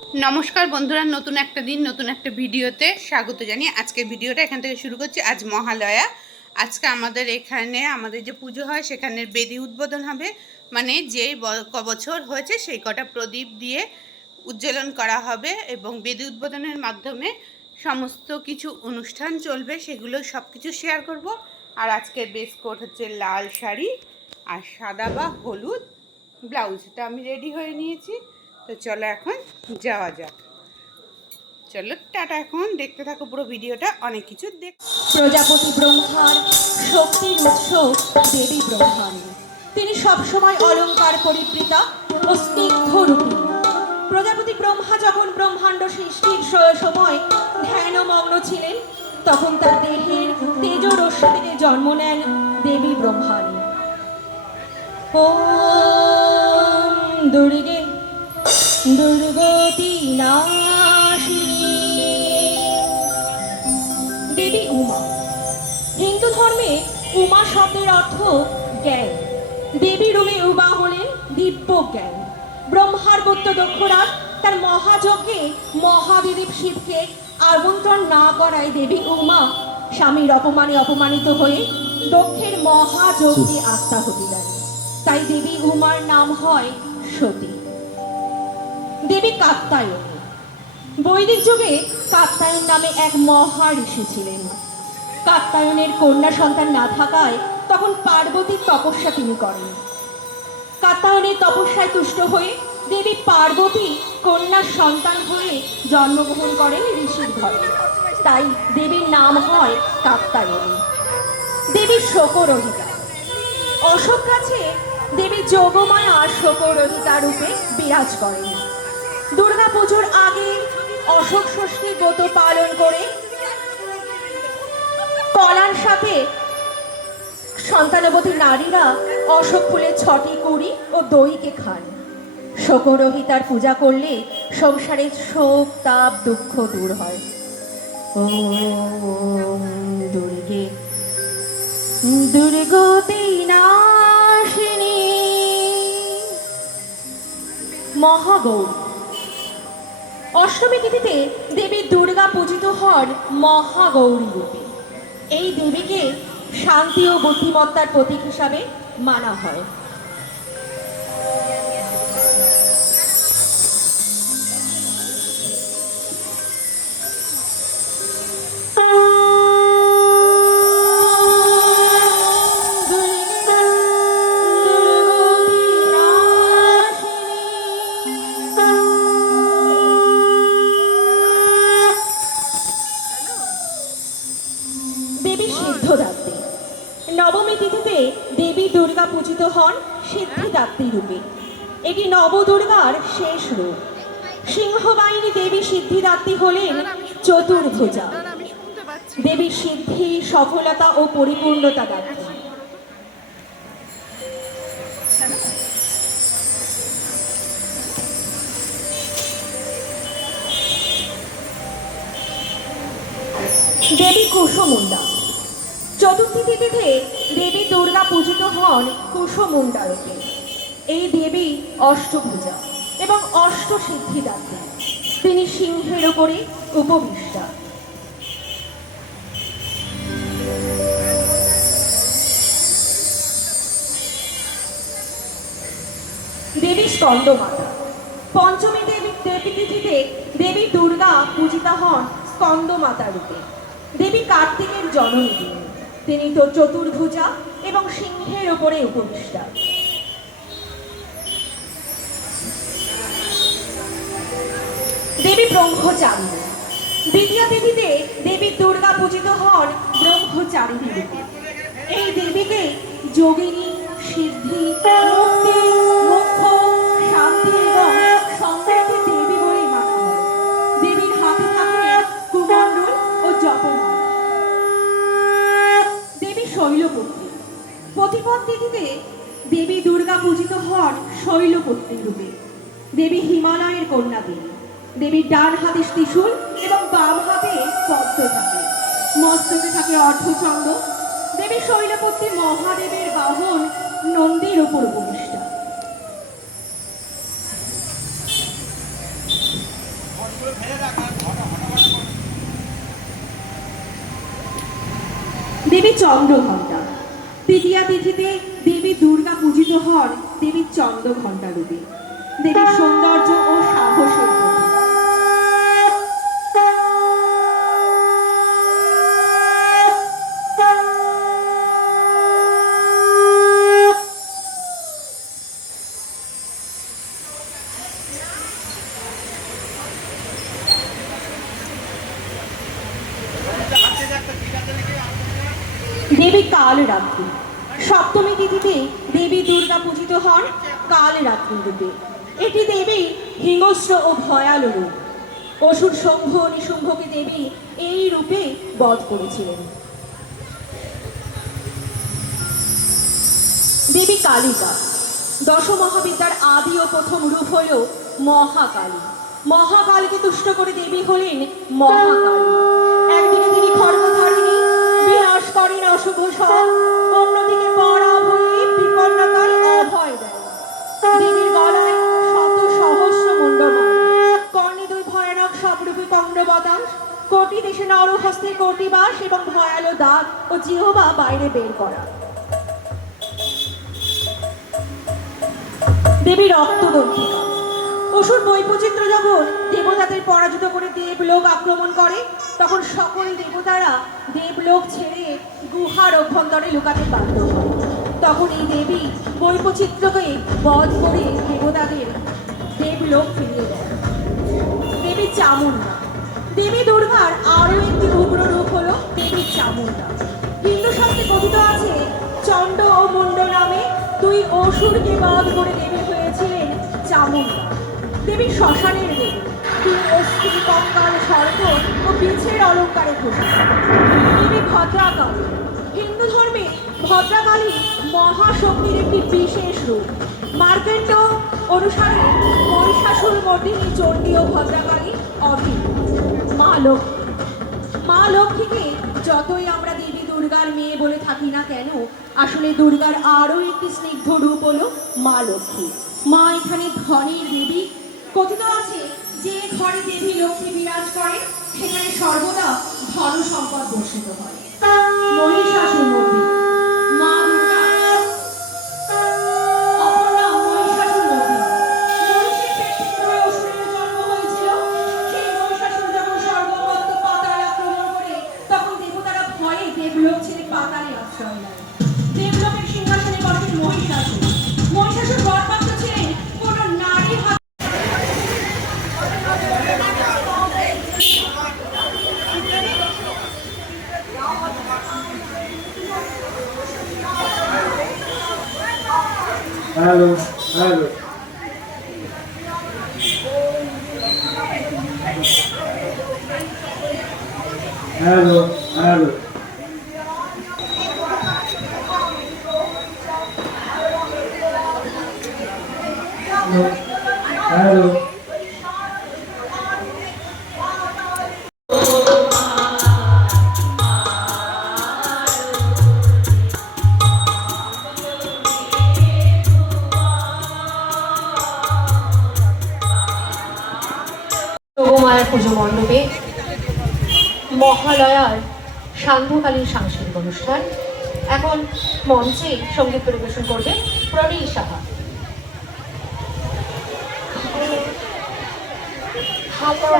নমস্কার বন্ধুরা, নতুন একটা দিন, নতুন একটা ভিডিওতে স্বাগত জানিয়ে আজকের ভিডিওটা এখান থেকে শুরু করছি। আজ মহালয়া। আজকে আমাদের এখানে আমাদের যে পুজো হয়, সেখানের বেদি উদ্বোধন হবে। মানে যে বছর হয়েছে, সেই কটা প্রদীপ দিয়ে উজ্জ্বলন করা হবে এবং বেদি উদ্বোধনের মাধ্যমে সমস্ত কিছু অনুষ্ঠান চলবে, সেগুলো সব কিছু শেয়ার করব। আর আজকের বেস কোট হচ্ছে লাল শাড়ি আর সাদা বা হলুদ ব্লাউজটা আমি রেডি হয়ে নিয়েছি। তো চলো এখন যাওয়া যাক। চলো টাটা এখন, দেখতে থাকো পুরো ভিডিওটা, অনেক কিছু দেখ প্রজাপতি ব্রহ্মার শক্তির উৎস দেবী ব্রহ্মাণী। তিনি সবসময় অলঙ্কার পরিবৃতা ও স্নিগ্ধ রূপী। প্রজাপতি ব্রহ্মা যখন ব্রহ্মাণ্ড সৃষ্টির সময় ধ্যানমগ্ন ছিলেন, তখন তার দেহের তেজরশ্মি থেকে জন্ম নেন দেবী ব্রহ্মাণী। ও দুর্গে দুর্গতি নাশিনী দেবী উমা। হিন্দু ধর্মে উমা শব্দের অর্থ জ্ঞান। দেবী রূপে উমা হলেন দিব্য জ্ঞান। ব্রহ্মার পুত্র দক্ষরাজ তার মহাযজ্ঞে মহাবিদীপ শিবকে আমন্ত্রণ না করায় দেবী উমা স্বামীর অপমানে অপমানিত হয়ে দক্ষের মহাযজ্ঞে আত্মাহুতি দেন তাই দেবী উমার নাম হয় সতী। দেবী কাত্তায়নী। বৈদিক যুগে কাত্তায়ন নামে এক মহা ঋষি ছিলেন। কাত্তায়নের কন্যা সন্তান না থাকায় তখন পার্বতীর তপস্যা তিনি করেন। কাত্তায়নের তপস্যায় তুষ্ট হয়ে দেবী পার্বতী কন্যার সন্তান হয়ে জন্মগ্রহণ করেন ঋষির ঘরে। তাই দেবীর নাম হয় কাত্তায়নী। দেবী শোকরহিতা। অশোক কাছে দেবী যোগমায়া শোকরহিতা রূপে বিরাজ করেন। দুর্গা পুজোর আগে অশোক ষষ্ঠী ব্রত পালন করে কলার সাথে সন্তানবতী নারীরা অশোক ফুলের ছটি কুড়ি ও দইকে খান। শোকরহিতার পূজা করলে সংসারের শোক, তাপ, দুঃখ দূর হয়। ওম দুর্গে দুর্গতি নাশিনী মহাগৌরী অষ্টমী তিথিতে দেবী দুর্গা পূজিত হন মহাগৌরী রূপে। এই দেবীকে শান্তি ও বুদ্ধিমত্তার প্রতীক হিসাবে মানা হয়। চতুর্ভুজা দেবী সিদ্ধি, সফলতা ও পরিপূর্ণতা দাত্রী দেবী কুশমুন্ডা চতুর্থী তিথিতে দেবী দুর্গা পূজিত হন কুশমুন্ডা রূপে এই দেবী অষ্টভুজা এবং অষ্ট সিদ্ধিদাত্রী তিনি সিংহের উপরে উপবিষ্টা। স্কন্দমাতা পঞ্চমী দেবী দেবী তিথিতে দেবী দুর্গা পূজিতা হন স্কন্দমাতা রূপে। দেবী কার্তিকের জননী তিনি। তো চতুর্ভুজা এবং সিংহের ওপরে উপবিষ্টা। দেবী ব্রহ্মচারিণী দ্বিতীয় তিথিতে দেবী দুর্গা পূজিত হন ব্রহ্মচারিণী রূপে। এই দেবীকে যোগিনী, সিদ্ধি মুক্তি প্রতিপদ তিথিতে দেবী দুর্গা পূজিত হন শৈলপুত্রী রূপে। দেবী হিমালয়ের কন্যা দেবী। দেবীর ডান হাতে ত্রিশূল এবং বাম হাতে পদ্ম থাকে। মস্তকে থাকে অর্ধচন্দ্র। দেবী শৈলপুত্রী মহাদেবের বাহন নন্দীর উপর উপবিষ্টা। দেবী চন্দ্রঘণ্টা তৃতীয়া তিথিতে দেবী দুর্গা পূজিত হন দেবী চন্দ্রঘণ্টা রূপে। দেবীর সৌন্দর্য ও সাহসের প্রতীক। দেবী কাল রাত্রি সপ্তমী তিথিতে দেবী দুর্গা পূজিত হন কাল রাত্রি রূপে এটি দেবী হিংস্র ও ভয়াল রূপ। অসুর শম্ভ নিশুম্ভকে দেবী এই রূপে বধ করেছিলেন। দেবী কালিকা দশ মহাবিদ্যার আদি ও প্রথম রূপ হল মহাকালী। মহাকালকে তুষ্ট করে দেবী হলেন মহাকালী। একদিকে তিনি বিনাশ করেন অশুভ সব, অন্যদিকে পরাভয়ে বিপন্নতায় অভয় দেন দেবীর সবরূপী কোটি দেশে নরহস্তে কোটি বাস এবং ভয়ালো দাগ ও জিহবা বাইরে বের করা। দেবী রক্তদন্তিকা অসুর বৈপচিত্র যখন দেবতাদের পরাজিত করে দেবলোক আক্রমণ করে, তখন সকল দেবতারা দেবলোক ছেড়ে গুহার অভ্যন্তরে লুকাতে বাধ্য তখন এই দেবী বৈপচিত্রকে বধ করে দেবতাদের দেবলোক ফিরিয়ে দেয় দেবী চামুন্ডা দেবী দুর্গার আরও একটি উগ্র রূপ হল দেবী চামুন্ডা হিন্দু শাস্ত্রে কথিত আছে, চণ্ড ও মুন্ড নামে দুই অসুরকে বধ করে দেবী হয়েছিলেন চামুন্ডা দেবী শ্মশানের দেবী তিনি অস্থি কঙ্কাল সর্প ও বীচের অলঙ্কারে ভূষিত। দেবী ভদ্রাকালী, হিন্দু ধর্মে ভদ্রাকালী মহাশক্তির একটি বিশেষ রূপ। মার্কেন্ড অনুসারে মহিষাসুর মর্দিনী চণ্ডী ও ভদ্রাকালী অভিন্ন। মা লক্ষ্মী। মা লক্ষ্মীকে যতই আমরা দেবী দুর্গার মেয়ে বলে থাকি না কেন, আসলে দুর্গার আরও একটি স্নিগ্ধ রূপ হলো মা লক্ষ্মী। মা এখানে ধনের দেবী। কথিত আছে যে ঘরে দেবী লক্ষ্মী বিরাজ করে, সেখানে সর্বদা ধন সম্পদ বর্ষিত হয়। মহিষাসুর trabalhamos পুজো মণ্ডপে মহালয়ার সান্ধ্যকালীন সাংস্কৃতিক অনুষ্ঠান। এখন মঞ্চে সংগীত পরিবেশন করবে প্রণীল সাহা। হ্যালো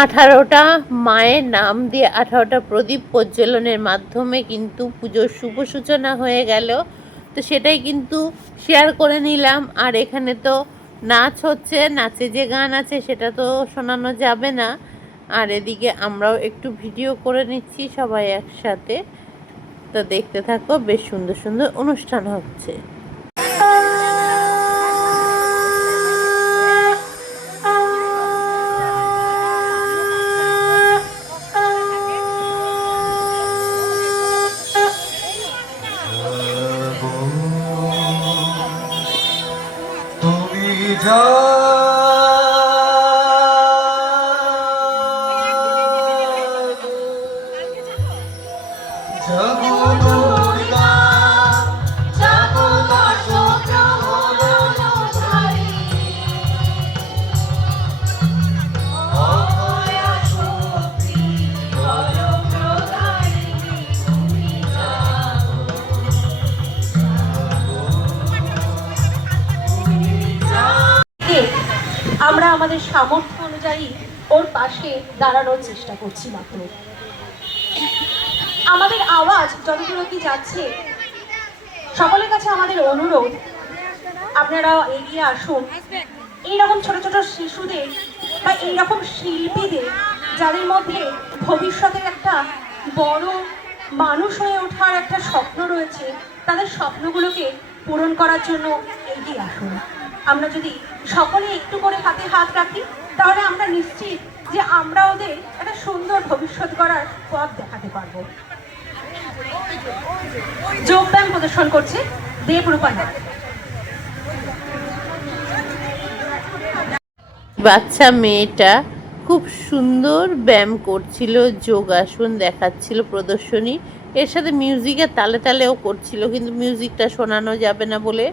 আঠারোটা মায়ের নাম দিয়ে আঠারোটা প্রদীপ প্রজ্বলনের মাধ্যমে কিন্তু পুজোর শুভ সূচনা হয়ে গেল। তো সেটাই কিন্তু শেয়ার করে নিলাম। আর এখানে তো নাচ হচ্ছে, নাচে যে গান আছে সেটা তো শোনানো যাবে না। আর এদিকে আমরাও একটু ভিডিও করে নিচ্ছি সবাই একসাথে। তো দেখতে থাকো, বেশ সুন্দর সুন্দর অনুষ্ঠান হচ্ছে। সামর্থ্য অনুযায়ী ওর পাশে দাঁড়ানোর চেষ্টা করছি মাত্র। আমাদের আওয়াজ যতদূর অব্দি যাচ্ছে, সকলের কাছে আমাদের অনুরোধ, আপনারা এগিয়ে আসুন। এইরকম ছোট ছোট শিশুদের বা এইরকম শিল্পীদের, যাদের মধ্যে ভবিষ্যতের একটা বড় মানুষ হয়ে ওঠার একটা স্বপ্ন রয়েছে, তাদের স্বপ্নগুলোকে পূরণ করার জন্য এগিয়ে আসুন। আমরা যদি সকলে একটু করে হাতে হাত রাখি, তাহলে আমরা নিশ্চিত যে আমরা ওদের একটা সুন্দর ভবিষ্যৎ গড়ার পথ দেখাতে পারব। যোগব্যায়াম প্রদর্শন করছে দেবরূপা নাথ বাচ্চা মেয়েটা খুব সুন্দর ব্যায়াম করছিল, যোগাসন দেখাচ্ছিল প্রদর্শনী। এর সাথে মিউজিকের তালে তালেও করছিল, কিন্তু মিউজিকটা শোনানো যাবে না বলে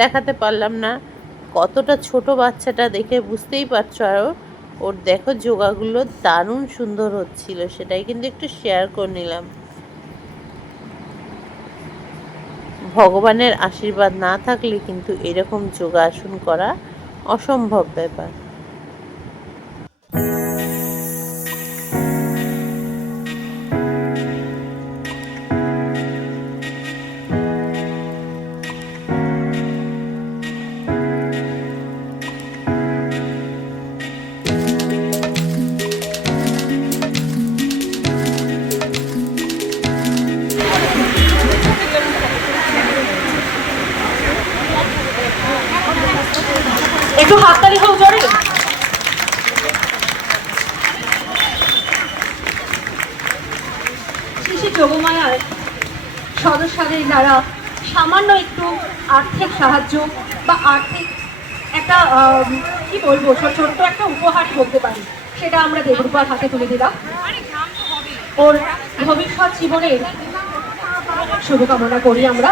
দেখাতে পারলাম না। কতটা ছোট বাচ্চাটা দেখে বুঝতেই পারছ আরও ওর দেখো যোগাগুলো দারুণ সুন্দর হচ্ছিল, সেটাই কিন্তু একটু শেয়ার করে নিলাম। ভগবানের আশীর্বাদ না থাকলে কিন্তু এরকম যোগাসন করা অসম্ভব ব্যাপার। যোগমায়ার সদস্যদের দ্বারা সামান্য একটু আর্থিক সাহায্য বা আর্থিক একটা কি বলব ছোট্ট একটা উপহার বলতে পারি। সেটা আমরা দেবরূপার হাতে তুলে দিলাম। ওর ভবিষ্যৎ জীবনের শুভকামনা করি আমরা।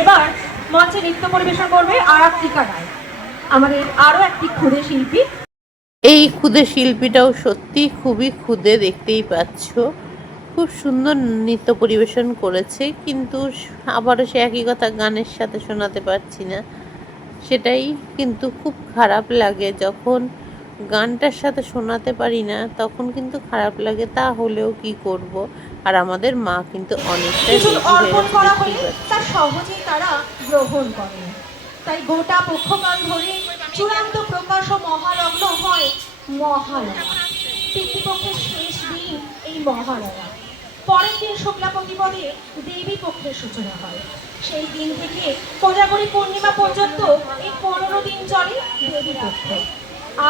এবার মঞ্চে নৃত্য পরিবেশন করবে আর আরাত্রিকা রায়, আমাদের আরও একটি ক্ষুদে শিল্পী। এই ক্ষুদে শিল্পীটাও সত্যি খুবই ক্ষুদে দেখতেই পাচ্ছ। খুব সুন্দর নৃত্য পরিবেশন করেছে কিন্তু আবারও সে একই কথা গানের সাথে শোনাতে পারছি না। সেটাই কিন্তু খুব খারাপ লাগে যখন গানটার সাথে শোনাতে পারি না তখন কিন্তু খারাপ লাগে তা হলেও কি করব? আর আমাদের মা কিন্তু অনেকটাই। তা সহজেই তারা গ্রহণ করে। তাই গোটা পক্ষকাল ধরে চূড়ান্ত প্রকাশ ও মহালগ্ন হয় মহালয়া। পিতৃপক্ষের শেষ দিন এই মহালয়া। পরের দিন শুক্লা প্রতিপদে দেবী পক্ষের সূচনা হয়। সেই দিন থেকে কোজাগরী পূর্ণিমা পর্যন্ত এই পনেরো দিন চলে দেবী পক্ষ।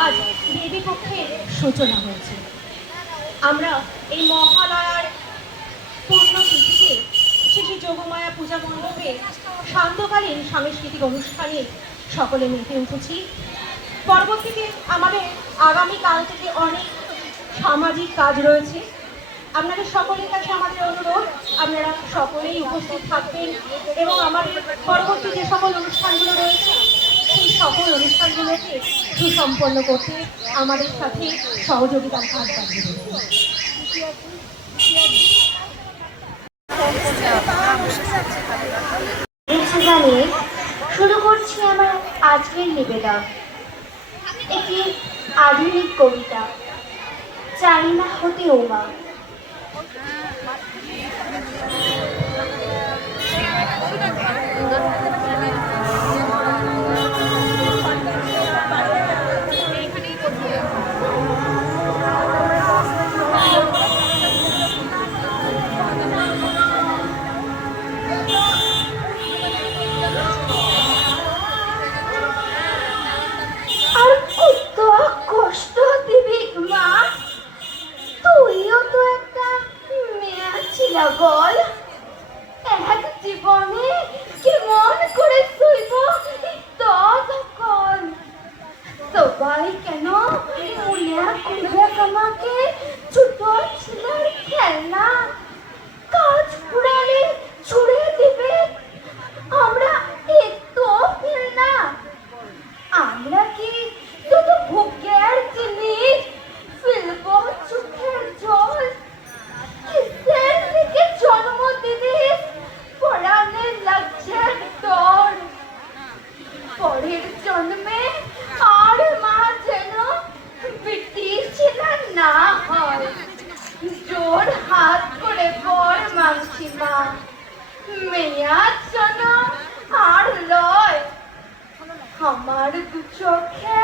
আজ দেবী পক্ষের সূচনা হয়েছে। আমরা এই মহালয়ার পূর্ণ তিথিতে শ্রী যোগমায়া পূজা মণ্ডপে সান্ধ্যকালীন সাংস্কৃতিক অনুষ্ঠানে সকলে মেতে উঠেছি। পরবর্তীতে আমাদের আগামীকাল থেকে অনেক সামাজিক কাজ রয়েছে। আপনাদের সকলের কাছে আমাদের অনুরোধ, আপনারা সকলেই উপস্থিত থাকবেন এবং আমাদের পরবর্তী যে সকল অনুষ্ঠানগুলো রয়েছে, সেই সকল অনুষ্ঠানগুলোকে সুসম্পন্ন করতে আমাদের সাথে সহযোগিতার হাত বাড়িয়ে শুরু করছি আমার আজকের নিবেদন। একটি আধুনিক কবিতা। চাই না হতে ওমা কাকিমা মেয়ার জন্য আর লয়। আমার দু চোখে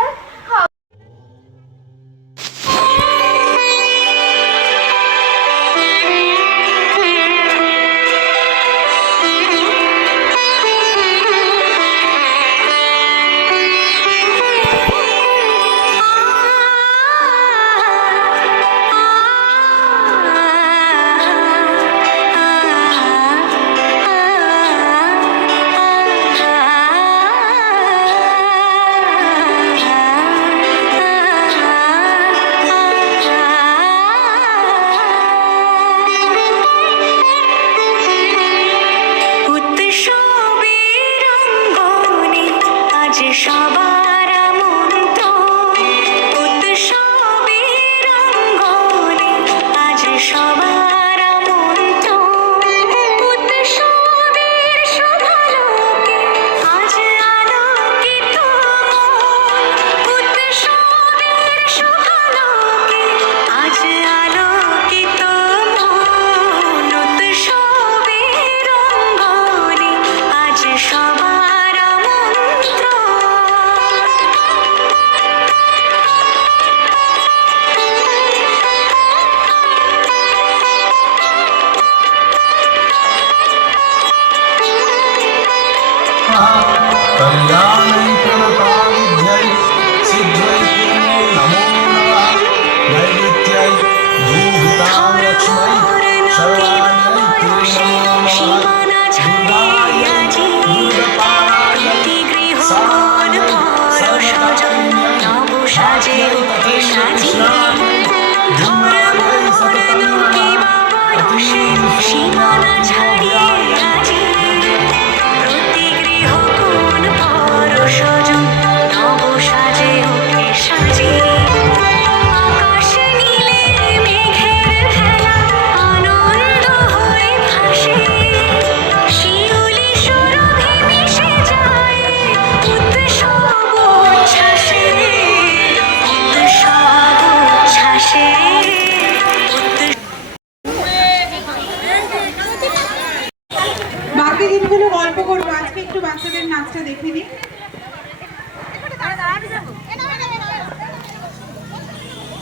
谁把那茶点？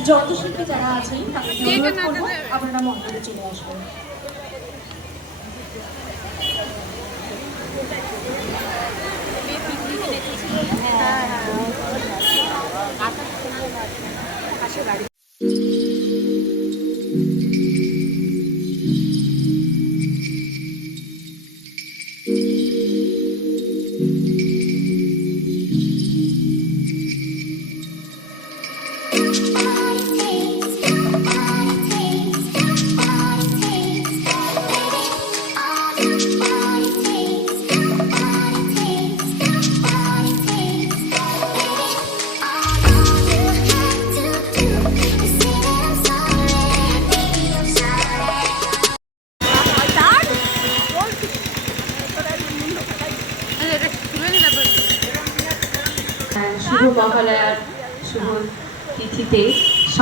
যন্ত্রশিল্পী যারা আছেন তাদের অনুরোধ করব আপনারা মন্দিরে চলে আসবেন। শুভ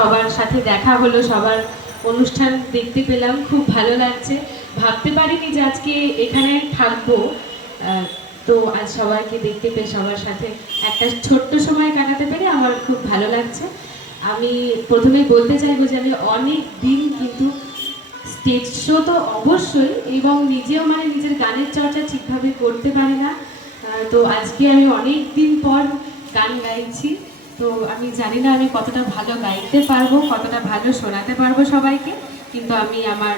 সবার সাথে দেখা হলো, সবার অনুষ্ঠান দেখতে পেলাম, খুব ভালো লাগছে। ভাবতে পারিনি যে আজকে এখানে থাকব। তো আজ সবাইকে দেখতে পেয়ে, সবার সাথে একটা ছোট্ট সময় কাটাতে পেরে আমার খুব ভালো লাগছে। আমি প্রথমেই বলতে চাইব যে আমি অনেক দিন কিন্তু স্টেজ শো তো অবশ্যই এবং নিজেও মানে নিজের গানের চর্চা ঠিকভাবে করতে পারি না। তো আজকে আমি অনেক দিন পর গান গাইছি। তো আমি জানি না আমি কতটা ভালো গাইতে পারব, কতটা ভালো শোনাতে পারব সবাইকে, কিন্তু আমি আমার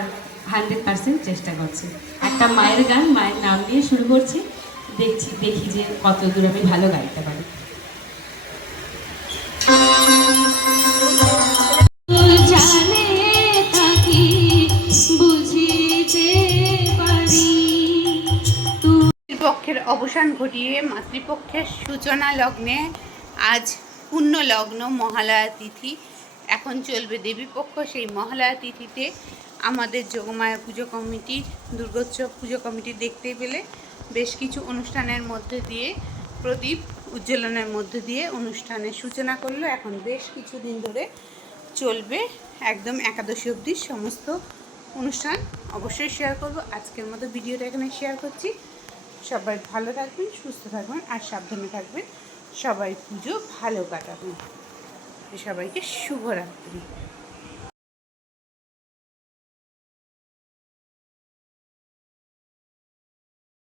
হান্ড্রেড পার্সেন্ট চেষ্টা করছি। একটা মায়ের গান, মায়ের নাম দিয়ে শুরু করছি, দেখছি, দেখি যে কত দূর আমি ভালো গাইতে পারি। পিতৃপক্ষের অবসান ঘটিয়ে মাতৃপক্ষের সূচনা লগ্নে আজ পূর্ণ লগ্ন মহালয়া তিথি। এখন চলবে দেবীপক্ষ সেই মহালয়া তিথিতে আমাদের যোগমায়া পুজো কমিটির দুর্গোৎসব পুজো কমিটি দেখতে পেলে বেশ কিছু অনুষ্ঠানের মধ্যে দিয়ে, প্রদীপ উজ্জ্বলনের মধ্যে দিয়ে অনুষ্ঠানের সূচনা করল। এখন বেশ কিছুদিন ধরে চলবে একদম একাদশী অবধি সমস্ত অনুষ্ঠান। অবশ্যই শেয়ার করব। আজকের মতো ভিডিওটা এখানে শেয়ার করছি। সবাই ভালো থাকবেন, সুস্থ থাকবেন আর সাবধানে থাকবেন। সবাই পুজো ভালো কাটাবেন সবাইকে শুভরাত্রি।